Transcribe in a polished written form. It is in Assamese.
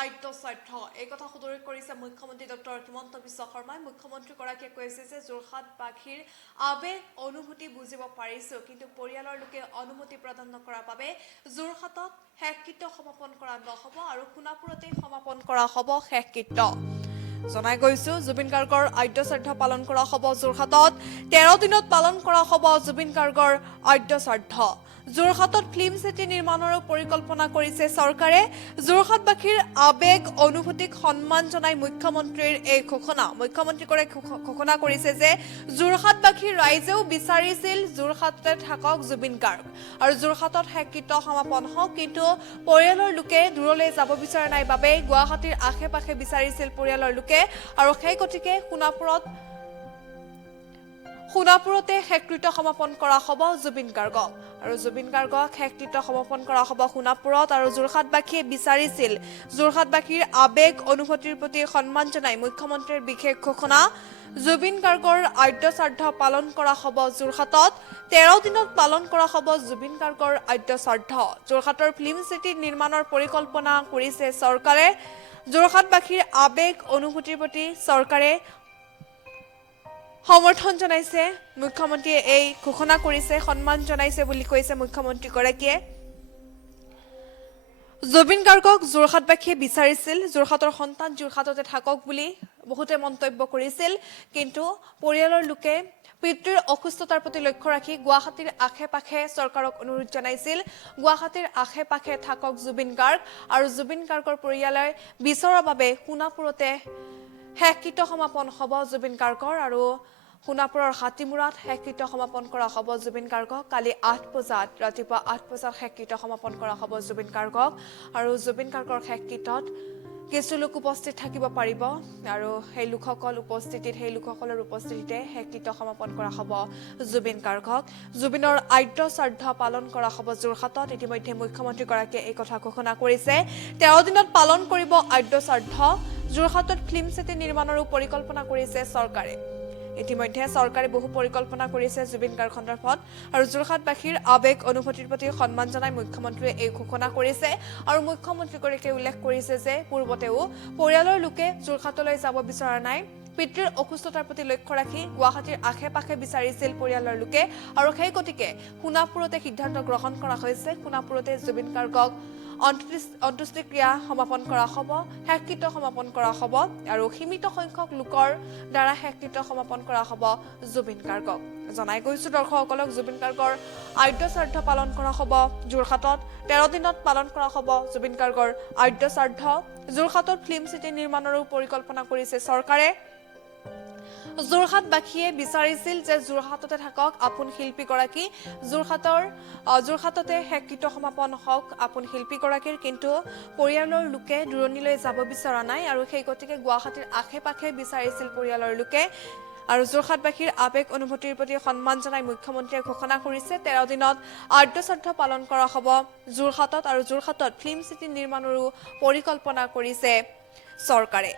আদ্য স্বাৰ্থ এই কথা সদৰি কৰিছে মুখ্যমন্ত্ৰী ডক্টৰ হিমন্ত বিশ্ব শৰ্মাই মুখ্যমন্ত্ৰীগৰাকীয়ে কৈছে যে যোৰহাটবাসীৰ আবেগ অনুভূতি বুজিব পাৰিছো কিন্তু পৰিয়ালৰ লোকে অনুমতি প্ৰদান নকৰাৰ বাবে যোৰহাটত শেষকৃত্য সমাপন কৰা নহব আৰু সোণাপুৰতে সমাপন কৰা হ'ব শেষকৃত্য জনাই গৈছো জুবিন গাৰ্গৰ আদ্য শ্ৰাদ্ধ পালন কৰা হ'ব যোৰহাটত 13 দিনত পালন কৰা হ'ব জুবিন গাৰ্গৰ আদ্য শ্ৰাদ্ধ যোৰহাটত ফিল্ম চিটি নিৰ্মাণৰো পৰিকল্পনা কৰিছে চৰকাৰে যোৰহাটবাসীৰ আবেগ অনুভূতিক সন্মান জনাই মুখ্যমন্ত্ৰীৰ এই ঘোষণা মুখ্যমন্ত্ৰীগৰাকীয়ে ঘোষণা কৰিছে যে যোৰহাটবাসীৰ ৰাইজেও বিচাৰিছিল যোৰহাটতে থাকক জুবিন গাৰ্গ আৰু যোৰহাটত শেষকৃত্য সমাপন হওক কিন্তু পৰিয়ালৰ লোকে দূৰলৈ যাব বিচৰা নাই বাবে গুৱাহাটীৰ আশে-পাশে বিচাৰিছিল পৰিয়ালৰ লোকে আৰু সেই গতিকে সোণাপুৰতে শেষকৃত্য সমাপন কৰা হ'ব জুবিন গাৰ্গক আৰু জুবিন গাৰ্গক শেষকৃত্য সমাপন কৰা হ'ব সোণাপুৰত আৰু যোৰহাটবাসীয়ে বিচাৰিছিল যোৰহাটবাসীৰ আবেগ অনুভূতিৰ প্ৰতি সন্মান জনাই মুখ্যমন্ত্ৰীৰ বিশেষ ঘোষণা জুবিন গাৰ্গৰ আদ্য শ্ৰাদ্ধ পালন কৰা হ'ব যোৰহাটত 13 দিনত পালন কৰা হ'ব জুবিন গাৰ্গৰ আদ্য শ্ৰাদ্ধ যোৰহাটৰ ফিল্ম চিটি নিৰ্মাণৰ পৰিকল্পনা কৰিছে চৰকাৰে যোৰহাটবাসীৰ আবেগ অনুভূতিৰ প্ৰতি চৰকাৰে সমৰ্থন জনাইছে মুখ্যমন্ত্ৰীয়ে এই ঘোষণা কৰিছে সন্মান জনাইছে বুলি কৈছে মুখ্যমন্ত্ৰীগৰাকীয়ে জুবিন গাৰ্গক যোৰহাটবাসীয়ে বিচাৰিছিল যোৰহাটৰ সন্তান যোৰহাটতে থাকক বুলি বহুতে মন্তব্য কৰিছিল কিন্তু পৰিয়ালৰ লোকে পিতৃৰ অসুস্থতাৰ প্ৰতি লক্ষ্য ৰাখি গুৱাহাটীৰ আশে-পাশে চৰকাৰক অনুৰোধ জনাইছিল গুৱাহাটীৰ আশে-পাশে থাকক জুবিন গাৰ্গ আৰু জুবিন গাৰ্গৰ পৰিয়ালে বিচৰাৰ বাবে সোণাপুৰতে শেষকৃত্য সমাপন হ'ব জুবিন গাৰ্গৰ আৰু সোণাপুৰৰ হাতীমূৰাত শেষকৃত্য সমাপন কৰা হ'ব জুবিন গাৰ্গক কালি 8 বজাত ৰাতিপুৱা 8 বজাত শেষকৃত্য সমাপন কৰা হ'ব জুবিন গাৰ্গক আৰু জুবিন গাৰ্গৰ শেষকৃত্যত কিছু লোক উপস্থিত থাকিব পাৰিব আৰু সেই লোকসকলৰ উপস্থিতিতে শেষকৃত্য সমাপন কৰা হ'ব জুবিন গাৰ্গক জুবিনৰ আদ্য শ্ৰাদ্ধ পালন কৰা হ'ব যোৰহাটত ইতিমধ্যে মুখ্যমন্ত্ৰীগৰাকীয়ে এই কথা ঘোষণা কৰিছে 13 দিনত পালন কৰিব আদ্য শ্ৰাদ্ধ যোৰহাটত ফিল্ম চিটি নিৰ্মাণৰো পৰিকল্পনা কৰিছে চৰকাৰে ইতিমধ্যে চৰকাৰে বহু পৰিকল্পনা কৰিছে জুবিন গাৰ্গ সন্দৰ্ভত আৰু যোৰহাটবাসীৰ আবেগ অনুভূতিৰ প্ৰতি সন্মান জনাই মুখ্যমন্ত্ৰীয়ে এই ঘোষণা কৰিছে আৰু মুখ্যমন্ত্ৰীগৰাকীয়ে উল্লেখ কৰিছে যে পূৰ্বতেও পৰিয়ালৰ লোকে যোৰহাটলৈ যাব বিচৰা নাই পিতৃৰ অসুস্থতাৰ প্ৰতি লক্ষ্য ৰাখি গুৱাহাটীৰ আশে-পাশে বিচাৰিছিল পৰিয়ালৰ লোকে আৰু সেই গতিকে সোণাপুৰতে সিদ্ধান্ত গ্ৰহণ কৰা হৈছে সোণাপুৰতে জুবিন গাৰ্গক অন্ত্যেষ্টিক্ৰিয়া সমাপন কৰা হ'ব শেষকৃত্য সমাপন কৰা হ'ব আৰু সীমিত সংখ্যক লোকৰ দ্বাৰা শেষকৃত্য সমাপন কৰা হ'ব জুবিন গাৰ্গক জনাই গৈছো দৰ্শকসকলক জুবিন গাৰ্গৰ আদ্য শ্ৰাদ্ধ পালন কৰা হ'ব যোৰহাটত 13 দিনত পালন কৰা হ'ব জুবিন গাৰ্গৰ আদ্য শ্ৰাদ্ধ যোৰহাটত ফিল্ম চিটি নিৰ্মাণৰো পৰিকল্পনা কৰিছে চৰকাৰে যোৰহাটবাসীয়ে বিচাৰিছিল যে যোৰহাটতে থাকক আপোন শিল্পীগৰাকী যোৰহাটতে শেষকৃত্য সমাপন হওক আপোন শিল্পীগৰাকীৰ কিন্তু পৰিয়ালৰ লোকে দূৰণিলৈ যাব বিচৰা নাই আৰু সেই গতিকে গুৱাহাটীৰ আশে-পাশে বিচাৰিছিল পৰিয়ালৰ লোকে আৰু যোৰহাটবাসীৰ আবেগ অনুভূতিৰ প্ৰতি সন্মান জনাই মুখ্যমন্ত্ৰীয়ে ঘোষণা কৰিছে 13 দিনত আদ্য শ্ৰাদ্ধ পালন কৰা হ'ব যোৰহাটত আৰু যোৰহাটত ফিল্ম চিটি নিৰ্মাণৰো পৰিকল্পনা কৰিছে চৰকাৰে